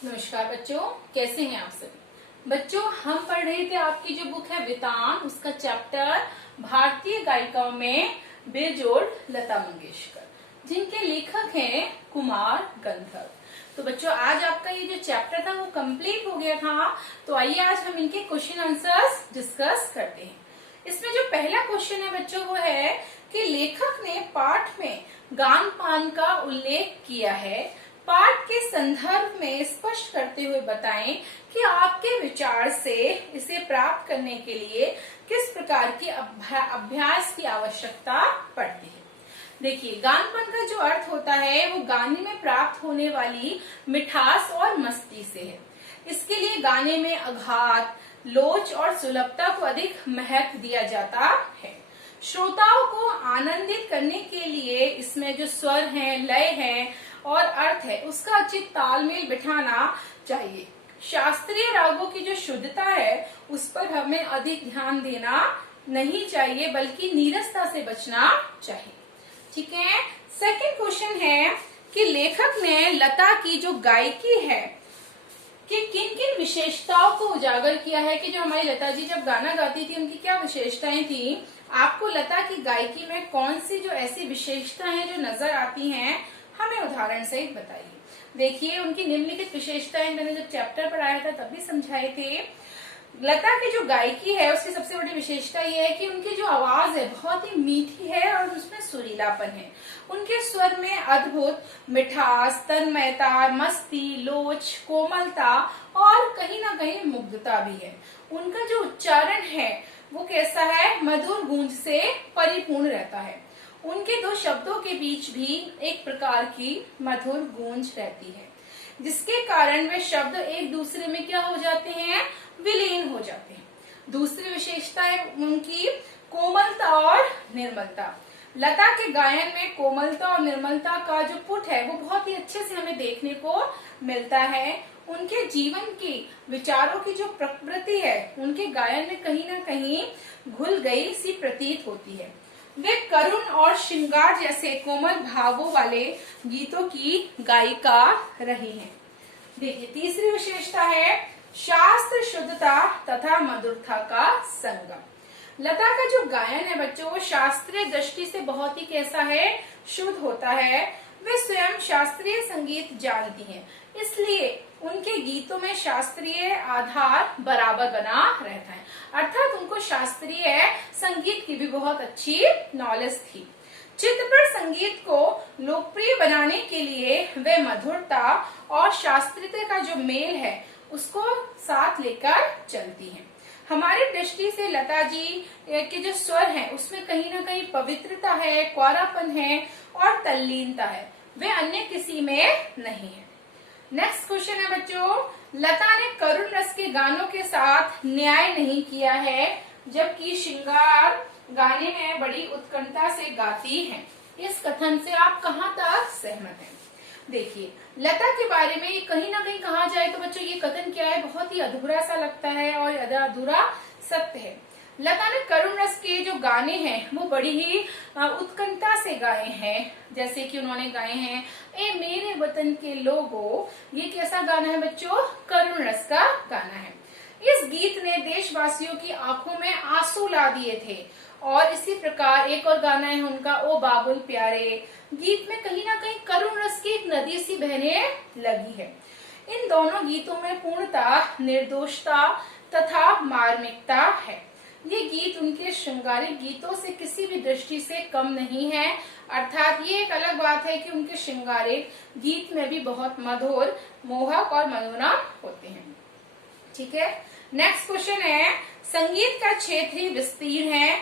नमस्कार बच्चों, कैसे हैं आप सभी। बच्चों, हम पढ़ रहे थे आपकी जो बुक है वितान, उसका चैप्टर भारतीय गायिकाओं में बेजोड़ लता मंगेशकर, जिनके लेखक हैं कुमार गंधर्व। तो बच्चों, आज आपका ये जो चैप्टर था वो कंप्लीट हो गया था। तो आइए आज हम इनके क्वेश्चन आंसर्स डिस्कस करते हैं। इसमें जो पहला क्वेश्चन है बच्चों वो है कि लेखक ने पाठ में गान पान का उल्लेख किया है। पाठ के संदर्भ में स्पष्ट करते हुए बताएं कि आपके विचार से इसे प्राप्त करने के लिए किस प्रकार की अभ्यास की आवश्यकता पड़ती है। देखिए, गानपन का जो अर्थ होता है वो गाने में प्राप्त होने वाली मिठास और मस्ती से है। इसके लिए गाने में आघात, लोच और सुलभता को अधिक महत्व दिया जाता है। श्रोताओं को आनंदित करने के लिए इसमें जो स्वर हैं, लय है और अर्थ है, उसका उचित तालमेल बिठाना चाहिए। शास्त्रीय रागों की जो शुद्धता है उस पर हमें अधिक ध्यान देना नहीं चाहिए, बल्कि नीरसता से बचना चाहिए। ठीक है। सेकंड क्वेश्चन है कि लेखक ने लता की जो गायकी है कि किन किन विशेषताओं को उजागर किया है, कि जो हमारी लता जी जब गाना गाती थी उनकी क्या विशेषताएं थी। आपको लता की गायकी में कौन सी जो ऐसी विशेषताएं हैं जो नजर आती हैं, हमें उदाहरण सहित बताइए। देखिए, उनकी निम्नलिखित विशेषताएं मैंने जब चैप्टर पढ़ाया था तब भी समझाए थे। लता की जो गायकी है उसकी सबसे बड़ी विशेषता यह है कि उनकी जो आवाज है बहुत ही मीठी है और उसमें सुरीलापन है। उनके स्वर में अद्भुत मिठास, तन्मयता, मस्ती, लोच, कोमलता और कहीं ना कहीं मुग्धता भी है। उनका जो उच्चारण है वो कैसा है, मधुर गूंज से परिपूर्ण रहता है। उनके दो शब्दों के बीच भी एक प्रकार की मधुर गूंज रहती है, जिसके कारण वे शब्द एक दूसरे में क्या हो जाते हैं, विलीन हो जाते हैं। दूसरी विशेषता है उनकी कोमलता और निर्मलता। लता के गायन में कोमलता और निर्मलता का जो पुट है वो बहुत ही अच्छे से हमें देखने को मिलता है। उनके जीवन की विचारों की जो प्रकृति है उनके गायन में कहीं ना कहीं घुल गई सी प्रतीत होती है। वे करुण और श्रृंगार जैसे कोमल भावों वाले गीतों की गायिका रही हैं। देखिए, तीसरी विशेषता है शास्त्र शुद्धता तथा मधुरता का संगम। लता का जो गायन है बच्चों वो शास्त्रीय दृष्टि से बहुत ही कैसा है, शुद्ध होता है। वे स्वयं शास्त्रीय संगीत जानती हैं, इसलिए उनके गीतों में शास्त्रीय आधार बराबर बना रहता है। अर्थात उनको शास्त्रीय संगीत की भी बहुत अच्छी नॉलेज थी। चित्रपट संगीत को लोकप्रिय बनाने के लिए वे मधुरता और शास्त्रीयता का जो मेल है उसको साथ लेकर चलती हैं। हमारी दृष्टि से लता जी के जो स्वर हैं उसमें कहीं ना कहीं पवित्रता है, क्वारापन है और तल्लीनता है। वे अन्य किसी में नहीं है। नेक्स्ट क्वेश्चन है बच्चों, लता ने करुण रस के गानों के साथ न्याय नहीं किया है, जबकि श्रृंगार गाने में बड़ी उत्कंठा से गाती हैं। इस कथन से आप कहाँ तक सहमत हैं? देखिए, लता के बारे में कहीं ना कहीं कहा जाए तो बच्चों ये कथन क्या है, बहुत ही अधूरा सा लगता है और अधूरा सत्य है। लता ने करुण रस के जो गाने हैं वो बड़ी ही उत्कंठा से गाए हैं। जैसे कि उन्होंने गाए हैं ए मेरे वतन के लोगों, ये कैसा गाना है बच्चों, करुण रस का गाना है। इस गीत ने देशवासियों की आंखों में आंसू ला दिए थे। और इसी प्रकार एक और गाना है उनका ओ बाबुल प्यारे। गीत में कहीं ना कहीं करुण रस की एक नदी सी बहने लगी है। इन दोनों गीतों में पूर्णता, निर्दोषता तथा मार्मिकता है। ये गीत उनके श्रृंगारिक गीतों से किसी भी दृष्टि से कम नहीं है। अर्थात ये एक अलग बात है कि उनके श्रृंगारिक गीत में भी बहुत मधुर, मोहक और मनोरम होते हैं। ठीक है। नेक्स्ट क्वेश्चन है, संगीत का क्षेत्र ही विस्तीर्ण है,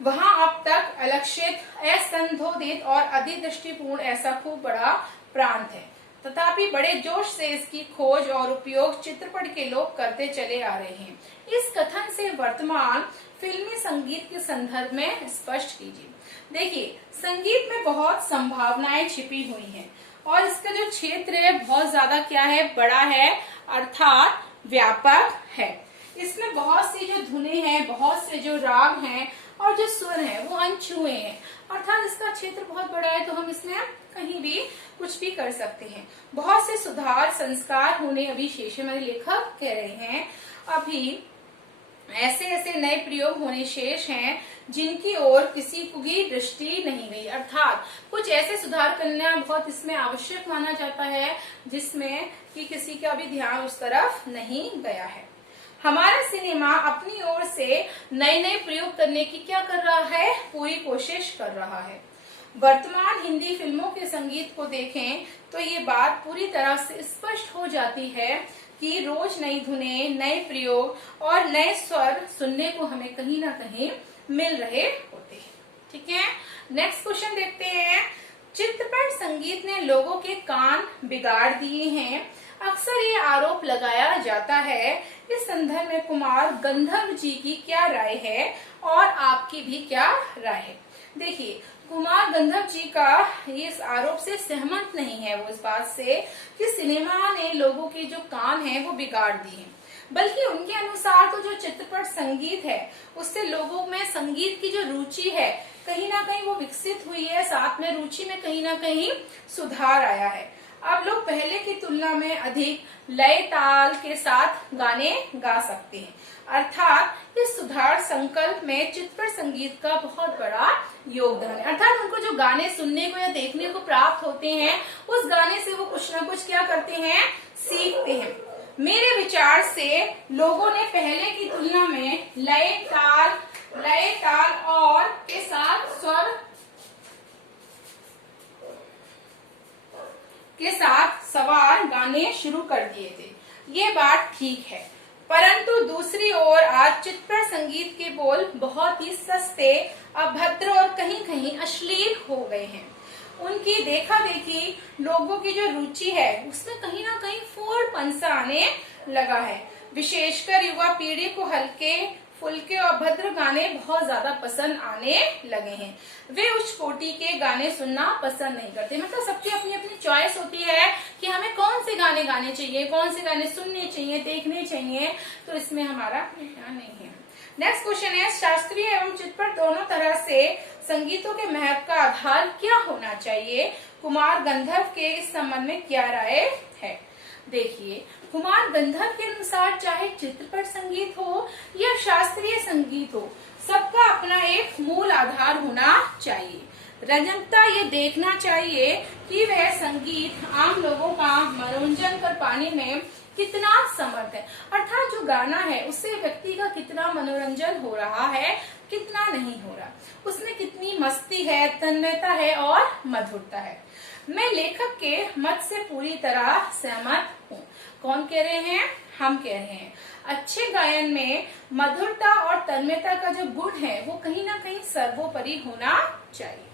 वहां अब तक अलक्षित, असंशोधित और अधिदृष्टिपूर्ण ऐसा खूब बड़ा प्रांत है। तथापि बड़े जोश से इसकी खोज और उपयोग चित्रपट के लोग करते चले आ रहे हैं। इस कथन से वर्तमान फिल्मी संगीत के संदर्भ में स्पष्ट कीजिए। देखिए, संगीत में बहुत संभावनाएं छिपी हुई हैं और इसका जो क्षेत्र है बहुत ज्यादा क्या है, बड़ा है, अर्थात व्यापक है। इसमें बहुत सी जो धुनें हैं, बहुत से जो राग हैं और जो स्वर हैं वो अनछुए हैं। अर्थात इसका क्षेत्र बहुत बड़ा है, तो हम इसमें कहीं भी कुछ भी कर सकते हैं। बहुत से सुधार संस्कार होने अभी शेष है, हमारे लेखक कह रहे हैं अभी ऐसे ऐसे नए प्रयोग होने शेष हैं जिनकी ओर किसी को भी दृष्टि नहीं गई। अर्थात कुछ ऐसे सुधार करना बहुत इसमें आवश्यक माना जाता है जिसमें कि किसी का भी ध्यान उस तरफ नहीं गया है। हमारा सिनेमा अपनी ओर से नए नए प्रयोग करने की क्या कर रहा है, पूरी कोशिश कर रहा है। वर्तमान हिंदी फिल्मों के संगीत को देखें तो ये बात पूरी तरह से स्पष्ट हो जाती है कि रोज नई धुनें, नए प्रयोग और नए स्वर सुनने को हमें कहीं ना कहीं मिल रहे होते हैं। ठीक है, नेक्स्ट क्वेश्चन देखते हैं। चित्रपट संगीत ने लोगों के कान बिगाड़ दिए हैं, अक्सर ये आरोप लगाया जाता है। इस संदर्भ में कुमार गंधर्व जी की क्या राय है और आपकी भी क्या राय है? देखिए, कुमार गंधर्व जी का ये इस आरोप से सहमत नहीं है वो इस बात से कि सिनेमा ने लोगों के जो कान हैं वो बिगाड़ दिए हैं, बल्कि उनके अनुसार तो जो चित्रपट संगीत है उससे लोगों में संगीत की जो रुचि है कहीं ना कहीं वो विकसित हुई है, साथ में रुचि में कहीं ना कहीं सुधार आया है। अब लोग पहले की तुलना में अधिक लय ताल के साथ गाने गा सकते हैं। अर्थात इस सुधार संकल्प में चित्रपट संगीत का बहुत बड़ा योगदान है। अर्थात उनको जो गाने सुनने को या देखने को प्राप्त होते हैं उस गाने से वो कुछ ना कुछ क्या करते हैं, सीखते हैं। मेरे विचार से लोगों ने पहले की तुलना में लय ताल और के साथ स्वर के साथ सवार गाने शुरू कर दिए थे। ये बात ठीक है, परंतु दूसरी ओर आज चित्रपट संगीत के बोल बहुत ही सस्ते, अभद्र और कहीं कहीं अश्लील हो गए हैं। उनकी देखा देखी लोगों की जो रुचि है उसमें कहीं ना कहीं फूहड़पन आने लगा है। विशेषकर युवा पीढ़ी को हल्के फुल्के और भद्र गाने बहुत ज्यादा पसंद आने लगे हैं। वे उच्च कोटि के गाने सुनना पसंद नहीं करते। मतलब सबकी अपनी अपनी चॉइस होती है कि हमें कौन से गाने गाने चाहिए, कौन से गाने सुनने चाहिए, देखने चाहिए, तो इसमें हमारा ध्यान नहीं है। नेक्स्ट क्वेश्चन है, शास्त्रीय एवं चित्रपट दोनों तरह से संगीतों के महत्व का आधार क्या होना चाहिए? कुमार गंधर्व के इस संबंध में क्या राय है? देखिए, कुमार गंधर्व के अनुसार चाहे चित्रपट संगीत हो या शास्त्रीय संगीत हो, सबका अपना एक मूल आधार होना चाहिए। रंजकता ये देखना चाहिए कि वह संगीत आम लोगों का मनोरंजन कर पाने में कितना समर्थ है। अर्थात जो गाना है उससे व्यक्ति का कितना मनोरंजन हो रहा है, कितना नहीं हो रहा, उसमें कितनी मस्ती है, तन्मयता है और मधुरता है। मैं लेखक के मत से पूरी तरह सहमत हूँ। कौन कह रहे हैं? हम कह रहे हैं। अच्छे गायन में मधुरता और तन्मयता का जो गुण है वो कहीं ना कहीं सर्वोपरि होना चाहिए।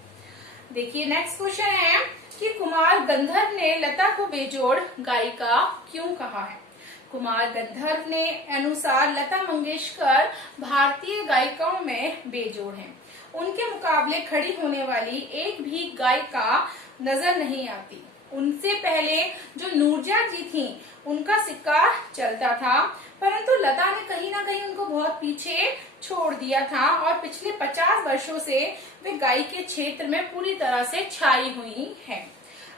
देखिए, नेक्स्ट क्वेश्चन है कि कुमार गंधर्व ने लता को बेजोड़ गायिका क्यों कहा है? कुमार गंधर्व ने अनुसार लता मंगेशकर भारतीय गायिकाओं में बेजोड़ हैं। उनके मुकाबले खड़ी होने वाली एक भी गायिका नजर नहीं आती। उनसे पहले जो नूरजहां जी थी उनका सिक्का चलता था, परंतु लता ने कहीं ना कहीं उनको बहुत पीछे छोड़ दिया था और पिछले 50 वर्षों से वे गायकी के क्षेत्र में पूरी तरह से छाई हुई हैं।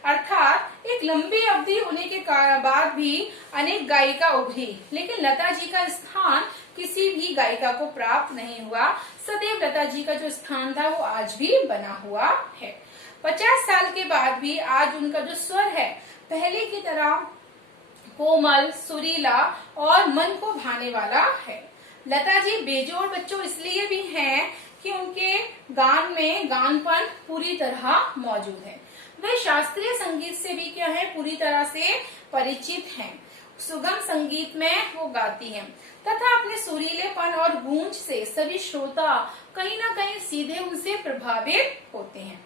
अर्थात एक लंबी अवधि होने के बाद भी अनेक गायिका उभरी, लेकिन लता जी का स्थान किसी भी गायिका को प्राप्त नहीं हुआ। सदैव लता जी का जो स्थान था वो आज भी बना हुआ है। 50 साल के बाद भी आज उनका जो स्वर है पहले की तरह कोमल, सुरीला और मन को भाने वाला है। लता जी बेजोड़ बच्चों इसलिए भी हैं कि उनके गान में गानपन पूरी तरह मौजूद है। वे शास्त्रीय संगीत से भी क्या है, पूरी तरह से परिचित हैं। सुगम संगीत में वो गाती हैं तथा अपने सुरीलेपन और गूंज से सभी श्रोता कहीं ना कहीं सीधे उनसे प्रभावित होते हैं।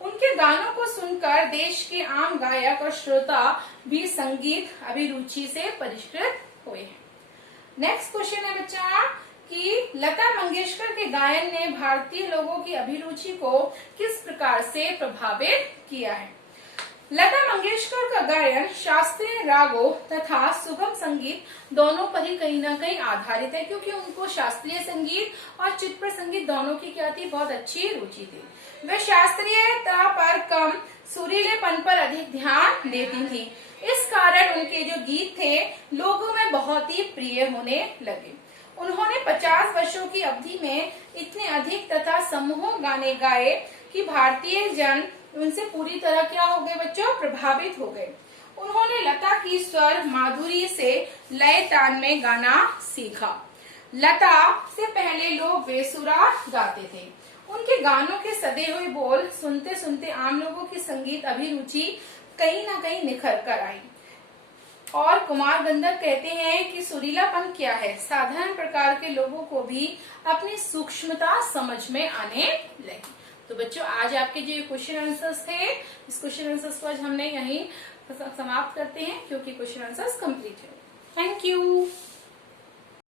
उनके गानों को सुनकर देश के आम गायक और श्रोता भी संगीत अभिरुचि से परिष्कृत हुए हैं। नेक्स्ट क्वेश्चन है बच्चा कि लता मंगेशकर के गायन ने भारतीय लोगों की अभिरुचि को किस प्रकार से प्रभावित किया है? लता मंगेशकर का गायन शास्त्रीय रागों तथा सुगम संगीत दोनों पर ही कहीं ना कहीं आधारित है, क्योंकि उनको शास्त्रीय संगीत और चित्रपट संगीत दोनों की क्या थी, बहुत अच्छी रुचि थी। वे शास्त्रीयता पर कम सुरीलेपन पर अधिक ध्यान देती थी। इस कारण उनके जो गीत थे लोगों में बहुत ही प्रिय होने लगे। उन्होंने 50 वर्षों की अवधि में इतने अधिक तथा समूह गाने गाए कि भारतीय जन उनसे पूरी तरह क्या हो गए बच्चों, प्रभावित हो गए। उन्होंने लता की स्वर माधुरी से लय तान में गाना सीखा। लता से पहले लोग बेसुरा गाते थे। उनके गानों के सदे हुए बोल सुनते सुनते आम लोगों की संगीत अभिरुचि कहीं ना कहीं निखर कर आई। और कुमार गंधर्व कहते हैं कि सुरीलापन क्या है, साधारण प्रकार के लोगों को भी अपनी सूक्ष्मता समझ में आने लगी। तो बच्चों आज आपके जो क्वेश्चन आंसर्स थे, इस क्वेश्चन आंसर्स को आज हमने यहीं समाप्त करते हैं क्योंकि क्वेश्चन आंसर्स कंप्लीट है। Thank you.